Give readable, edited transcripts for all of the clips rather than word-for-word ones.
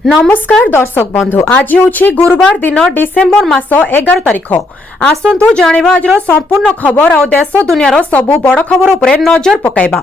नमस्कार दर्शक बंधु आज हूँ गुरुवार दिन डिसेम्बर मास 11 तारिख आसतु जानिबा आज संपूर्ण खबर और देश दुनियार सबु बड़ खबर उपरे नजर पकाइबा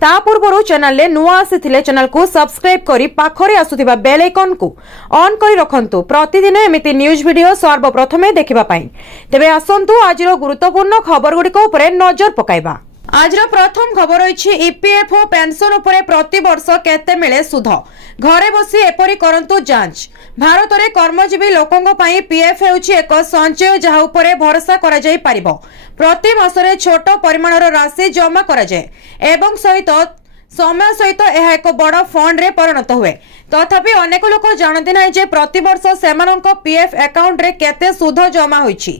ता पूर्व चैनल ले नुआ आसीथिले चैनल को सब्सक्राइब करी पाखरे आसुथिबा बेल आइकन को ऑन करी रखंतु प्रतिदिन एमिति न्यूज वीडियो सर्वप्रथमे देखिबा पई तेबे आसतु आज गुरुत्वपूर्ण खबर गुडी को उपरे नजर पकाइबा। आज प्रथम खबर रही ईपीएफओ पेंशन उपरे प्रति वर्ष केते मिले सुध घरे बसी एपरी करंतु जांच। भारत में कर्मजीवी लोकों पई पीएफ हेउछि एक संचय जहा उपरे भरोसा करा जाई पारिबो। प्रति मासरे छोट परिमाणर राशि जमा करा जाए एवं सहित समय सहित यह एक बड़ फंड रे परिणत हुए तथापि अनेक लोक जानते ना जे प्रति वर्ष सेमानक पीएफ अकाउंट रे केते सुध जमा होईछि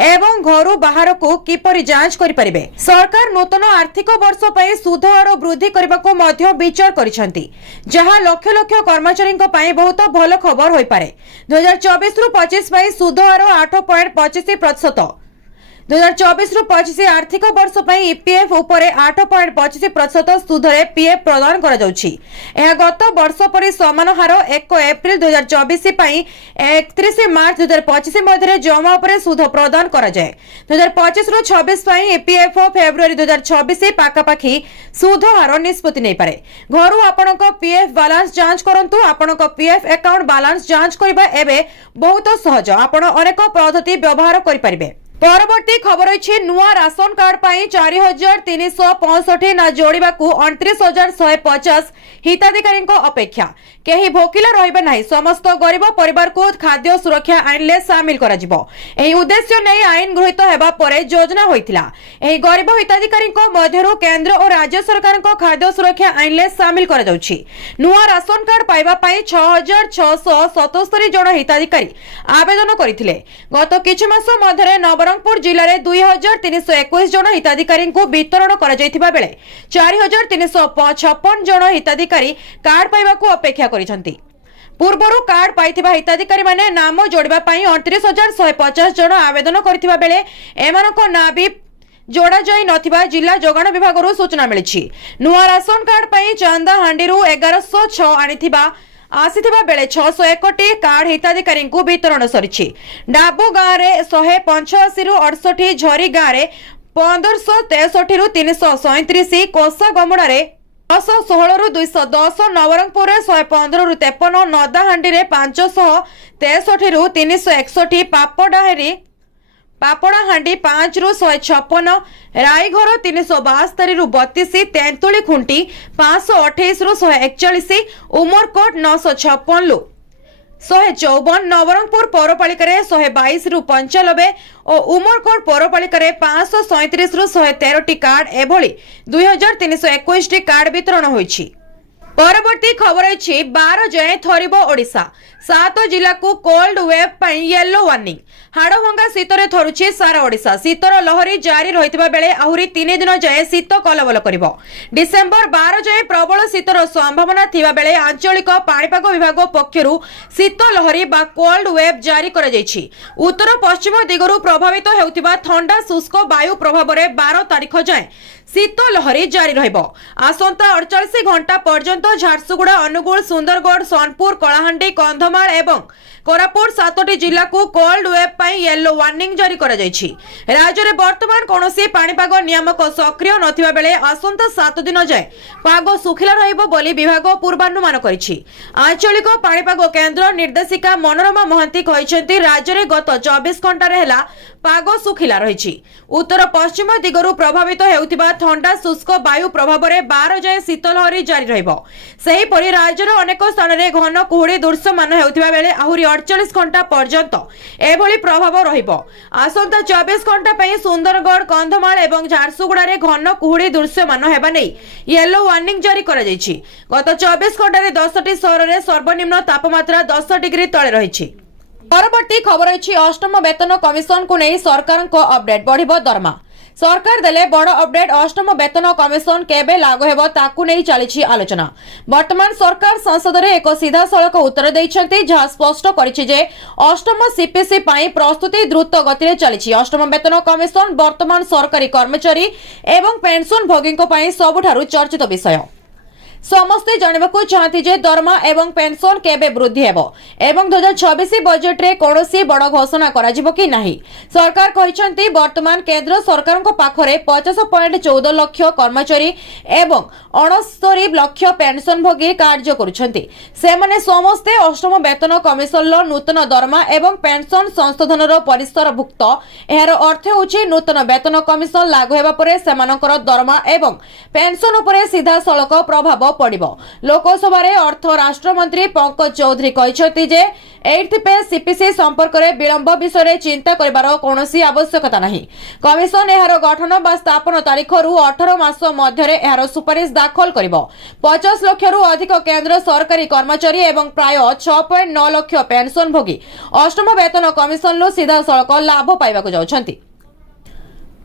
एवं घरु बाहर को किपरि जांच करि परिबे। सरकार नूतन आर्थिक वर्ष पई सुध हार वृद्धि करबाको मध्य विचार करिसेंती जहा लक्ष लक्ष कर्मचारीक पई बहुत भल खबर होई पारे। 2024 रु 25 पई सुध हार 8.25%। 2024 रु 25 आर्थिक वर्ष पई ईपीएफ उपरे 8.25% सुधरे पीएफ प्रदान करा जाउछि। एहा गत वर्ष परि समान हार 1 एप्रिल 2024 पई 31 मार्च 2025 मध्य जमा उपरे सुध प्रदान करा जाय। 2025 रु 26 पई ईपीएफ फेब्रुआरी 2024 पाखापाखी सुध हार निष्पत्ति नै पारे। घरु आपनक पीएफ बैलेंस जांच करंतु। आपनक पीएफ अकाउंट बैलेंस जांच करबा एबे बहुत सहज। आपण अनेक पद्धति व्यवहार करि परिबे। परवर्ती खबर रही नुआ राशन कार्ड पाई 4365 ना जोड़ा 29,150 हिताधिकारी अपेक्षा कहीं भोकिला रहिबे नहीं। समस्त गरीब परिवार को खाद्य सुरक्षा आईन ले सामिल करा जिवो। एही उद्देश्य नहीं आईन गृहीत हेबा परे योजना होइतिला। एही गरीब हिताधिकारी मध्यरु केंद्र और राज्य सरकार खाद्य सुरक्षा आईन ले सामिल करा जाउछि। नुआ राशन कार्ड पाइबा पाई 6,677 जन हिताधिकारी आवेदन करिथिले। गत किछ मास मध्यरे नवरंगपुर जिले में 2,321 जन हिताधिकारी को वितरण करा जायथिबा बेले 4,356 जन हिताधिकारी कार्ड पाइबा को अपेक्षा करिसंती। पूर्वरु कार्ड पाइथिबा हिताधिकारी माने नाम जोड़िबा पई 29,150 जन आवेदन करथिबा बेले एमानक ना भी जोड़ा जाई नथिबा जिला जोगाण विभाग सूचना मिली। नुआ राशन कार्ड पई चांदा हांडीरु 1106 आनिथिबा आसीथिबा बेले 601 कार्ड हिताधिकारी को वितरण सरिछि। डाबो गाँव रे 185 रु 68, झरी गाँव रे 1563 रु 337, कोसा गमड़ा रे 116 रु 210, नवरंगपुर 115 रु 53, नदाहांडी रे 563 रु 361, पापड़ाहांडी 5 रु 156, रायघर 372 रु 32, तेंतुली खुंटी 528 रु 141, उमरकोट 956 रु 154, नवरंगपुर पौरपालिका 122 रु 95 और उमरकोट पौरपालिका 537 रु 113 कार्ड एभली 2,321 कार्ड वितरण होईछि। परवर्ती खबर रही 12 जाए थरिबो ओडिशा। 7 जिला को कोल्ड वेव पई येलो वार्निंग। हाड़भंगा शीतर थरुछि सारा ओडिशा। शीतर लहरी जारी रहितबा बेले आहुरी 3 दिन जाए शीत कलबल करिवो। डिसेंबर 12 जाए प्रबल शीतर संभावना थिबा बेले आंचलिक पाणीपाग विभाग पक्षरु शीत लहरी बा कोल्ड वेव जारी करा जायछि। उत्तर पश्चिम दिगरु प्रभावित हेउथिबा ठंडा शुष्क वायु प्रभाव रे 12 तारिख जाए शीत लहरी जारी रहिबो। आसंता 48 घंटा पर्यंत झारसुगुड़ा, अनुगुल, सुंदरगढ़, सोनपुर, कलाहांडी, कंधमाल एवं कोरापुट 7 जिला को कोल्ड वेव पई येलो वार्निंग जारी करा जायछि। राज्य रे वर्तमान कोनोसी पाणीपाग नियामक सक्रिय नथिबा बेले आसंता 7 दिन जाए पाग सुखिला रहिबो बोली विभाग पूर्वानुमान करिछि। आंचलिक पाणीपाग केंद्र निर्देशिका मनोरमा महांती कहिसेंती राज्य रे गत 24 घंटा रे हेला पाग सुखिला रहिछि। उत्तर पश्चिम दिगरु प्रभावित हेउथिबा ठंडा शुष्क वायु प्रभाव रे 12 जाए शीत लहरी जारी रहिबो। सेही परि राज्यर अनेक स्थान रे घन कुहुड़ी दृश्यमान हेउथिबा बेले आहुरी 48 घंटा पर्यंत एभली प्रभाव रहिबो। आसंता 24 घंटा पई सुंदरगढ़, कंधमाल एवं झारसुगुड़ा रे घन कुहुड़ी दृश्यमान हेबा नै येलो वार्निंग जारी करा जायछि। गत 24 घंटा रे 10टी शहर रे सर्वनिम्न तापमात्रा 10 डिग्री तळे रहिछि। परवर्ती खबर रही अष्टम वेतन कमिशन को नहीं सरकार को अपडेट बढ़िबो दरमा। सरकार देले बड़ अपडेट। अष्टम वेतन कमिशन केबे लागू हेबो ताकू नहीं चली आलोचना। वर्तमान सरकार संसद रे एक सीधा सड़क उत्तर देइछन्ती जहा स्पष्ट करिछि जे अष्टम सीपीसी पई प्रस्तुति द्रुत गति चली। अष्टम वेतन कमिशन वर्तमान सरकारी कर्मचारी एवं पेंशन भोगी पई सबुठारु चर्चित विषय। समस्ते जानवाकू चाहती जे दरमा एवं पेंशन केबे वृद्धि हेबो एवं 2026 बजेट रे कोनोसी बड़ घोषणा कराजिबो कि नाही। सरकार कहिसंती वर्तमान केंद्र सरकारक पाखरे 50.14 लाख कर्मचारी एवं 69 लाख पेंशन भोगी कार्य करुछंती। सेमाने समस्ते अष्टम वेतन कमिशन नूतन दरमा एवं पेंशन संशोधन परिसरभुक्त। एहार अर्थ होछि नूतन वेतन कमिशन लागू हेबा परे सेमानकर दरमा एवं पेंशन उपरे सीधा सड़क प्रभाव पड़िबो। लोकसभा रे अर्थ राष्ट्र मंत्री पंकज चौधरी कहिसंती जे 8th पे सीपीसी संपर्क रे विलंब विषय रे चिंता करिवार कोनोसी आवश्यकता नाही। कमिशन एहार गठन बा स्थापन तारीख रु 18 मास मध्य रे एहार सुपारिश दाखल करिवो। 50 लाख रु अधिक केंद्र सरकारी कर्मचारी एवं प्राय 6.9 लाख पेंशन भोगी अष्टम वेतन कमिशन लो सीधा सड़क लाभ पाइबाकू जाउछंती।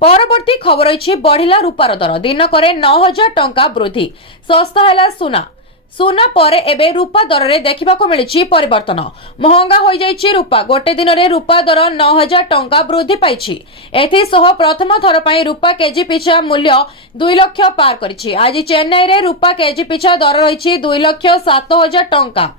परवर्ती खबर अछि बढ़िला रूपार दर दिनकरे 9000 टंका वृद्धि सस्ता हैला सुना। सुना पर एबे रूपा दर रे देखिबा को मिलिछि परिवर्तन। महंगा होई जाइछि रूपा। गोटे दिन रे रूपा दर 9000 टंका वृद्धि पाइछि। एथि सह प्रथम थर पई रूपा केजी पिछा मूल्य 2 लाख पार करिछि। आज चेन्नई रे रूपा केजी पिछा दर रहिछि 2,07,000 टंका।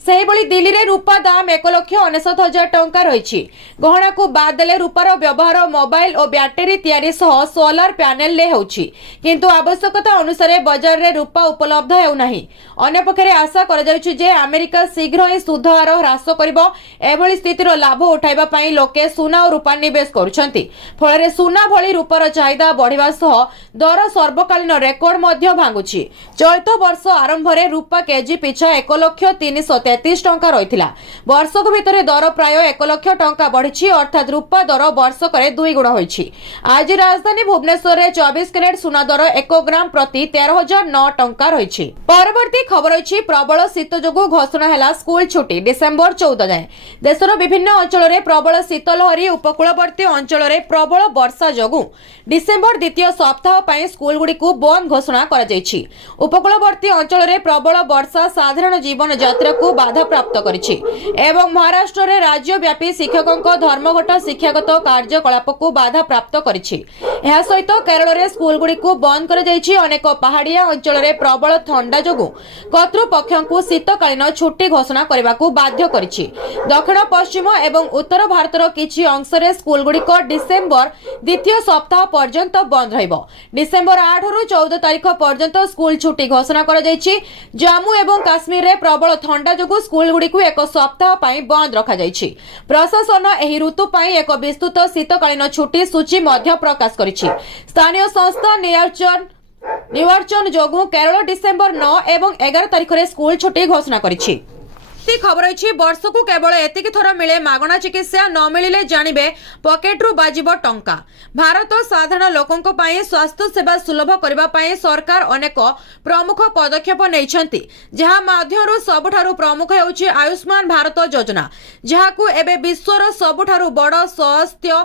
सेहिबळी दिल्ली रे रूपा दाम 1,99,000 टंका रहिछि। गहना को बाद देले रूपार व्यवहार मोबाइल और बैटरी तयारी सह सोलार पैनल ले होछि, किंतु आवश्यकता अनुसार बाजार रे रूपा उपलब्ध हेउ नाही। अन्य पक्षरे आशा करा जायछि जे अमेरिका शीघ्र ही सुध हार ह्रास करिवो। एभଳି स्थितिर लाभ उठाइबा पई लोके सुना और रूपा निवेश करूछंती। फଳରେ सुना भଳି रूपार चाहिदा बढ़िबा सह दर सर्वकालीन रेकर्ड मध्ये भांगुछि। चलित वर्ष आरंभ रे रूपा केजी पिछा 1,333 टंका रहिथिला। वर्षक भितरे दर प्राय 1 लाख टंका बढ़िछि, अर्थात रूपा दर वर्षक रे 2 गुण होइछि। आज राजधानी भुवनेश्वर रे 24 कैरेट सुना दर 1 ग्राम प्रति 13,009 टंका रहिछि। परवर्ती खबर अछि प्रबल शीत जोगु घोषणा हैला स्कूल छुट्टी डिसेंबर 14 जाए। देशर विभिन्न अंचल रे प्रबल शीत लहरी उपकूलवर्ती अंचल रे प्रबल वर्षा जोगु डिसेंबर द्वितीय सप्ताह पई स्कूल गुडी को बंद घोषणा करा जायछि। उपकूलवर्ती अंचल रे प्रबल वर्षा साधारण जीवन यात्रा को बाधा प्राप्त करिछि एवं महाराष्ट्र रे राज्यव्यापी शिक्षकों धर्मघट शिक्षागत कार्यकलाप को बाधा प्राप्त करिछि। एहा सहित केरल रे स्कूल गुडी को बंद करा जायछि। अनेक पहाड़िया अंचल रे प्रबल ठंडा जोगु कर्तृपक्षଙ୍କୁ शीतकालीन छुट्टी घोषणा करबा को बाध्य करिछि। दक्षिण पश्चिम एवं उत्तर भारतर किछि अंश रे स्कूल गुडी को डिसेंबर द्वितीय सप्ताह पर्यंत बंद रहइबो। डिसेंबर 8 रु 14 तारिख पर्यंत स्कूल छुट्टी घोषणा करा जायछि। जम्मू एवं काश्मीर रे प्रबल ठंडा जोगु स्कूल गुडी को एक सप्ताह पई बंद रखा जायछि। प्रशासन एही ऋतु पई एक विस्तृत शीतकालीन छुट्टी सूची मध्य प्रकाश करिछि। स्थानीय संस्था निर्वाचन जोगु केरल डिसेंबर 9 एवं 11 तारिख रे स्कूल छुट्टी घोषणा करिछि। खबर अछि वर्ष को केवल एतिक थर मिले मागणा चिकित्सा न मिलिले जानिबे पकेट्रु बाजिबो टंका। भारत साधारण लोकंक पई स्वास्थ्य सेवा सुलभ करबा पई सरकार अनेक प्रमुख पदक्षेप नैछंती, जहा माध्यरु सबठारु प्रमुख हेउछि आयुष्मान भारत योजना, जहाकू एबे विश्वर सबठारु बड़ स्वास्थ्य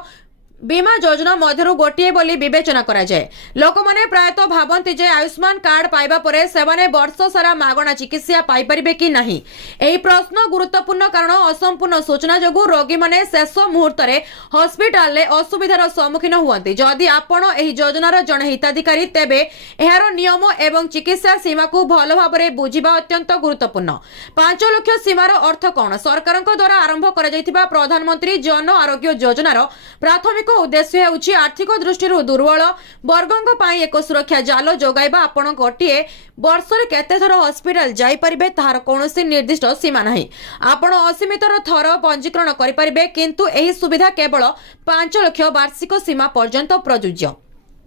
बीमा योजना मध्यरु गोटिए बोली विवेचना करा जाए। लोक माने प्रायतः भाबंती जे आयुष्मान कार्ड पाइबा परे सेमाने वर्ष सारा मागणा चिकित्सा पाई परिबे कि नाही। एही प्रश्न गुरुत्वपूर्ण कारण असंपूर्ण सूचना जोगु रोगी माने शेष मुहूर्त रे हॉस्पिटल ले असुविधार सम्मुखीन हुअंती। जदि आपण एही योजनार जण हिताधिकारी तेबे एहार नियम एवं चिकित्सा सीमा को भल भाबरे बुझिबा अत्यंत गुरुत्वपूर्ण। 5 लाख सीमार अर्थ कोन? सरकारक द्वारा आरंभ करा जायतिबा प्रधानमंत्री जन आरोग्य योजनार प्राथमिक उद्देश्य हेउछि आर्थिक दृष्टिରୁ दुर्बल वर्गଙ୍କ ପାଇଁ ଏକ ସୁରକ୍ଷା ଜାଲ ଯୋଗାଇବା। ଆପଣ ଗୋଟିଏ ବର୍ଷରେ କେତେ ଥର ହସ୍ପିଟାଲ ଯାଇପାରିବେ ତାହାର କୌଣସି ନିର୍ଦ୍ଦିଷ୍ଟ ସୀମା ନାହିଁ। ଆପଣ ଅସୀମିତ ଥର ପଞ୍ଜୀକରଣ କରିପାରିବେ, କିନ୍ତୁ ଏହି ସୁବିଧା କେବଳ 5 ଲକ୍ଷ ବାର୍ଷିକ ସୀମା ପର୍ଯ୍ୟନ୍ତ ପ୍ରଯୁଜ୍ୟ।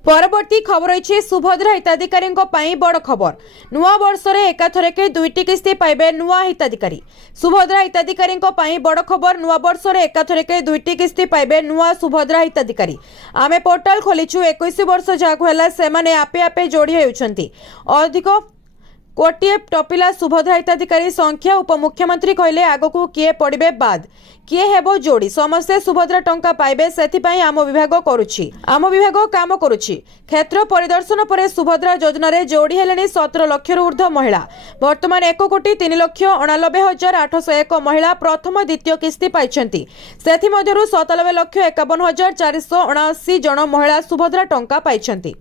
परवर्ती खबर अछि सुभद्रा हिताधिकारी बड़ खबर। नुआ वर्ष रे एकाथरके 2टी किस्ती पाइबे नुआ हिताधिकारी। सुभद्रा हिताधिकारी बड़ खबर। नुआ वर्ष रे एकाथरके 2टी किस्ती पाइबे नुआ सुभद्रा हिताधिकारी। आमे पोर्टाल खोलिछु 21 वर्ष जाकु हैला सेमाने आपे आपे जोड़ी हेउछंती। अधिक कोटिए टपिला सुभद्रा हिताधिकारी संख्या। उपमुख्यमंत्री कहले आगकू किए पड़िबे बाद किए हेबो जोड़ी समस्ते सुभद्रा टंका पाइबे सेथिपाई आम विभाग काम करुछि। क्षेत्र परिदर्शन पर सुभद्रा योजना रे जोड़ी हेलेनी 17 लाख रु ऊर्ध्व महिला। वर्तमान 1,03,98,801 महिला प्रथम द्वितीय किस्ती पाइछंती। सेथि मध्यरु 97,51,479 जन महिला सुभद्रा टंका पाइछंती।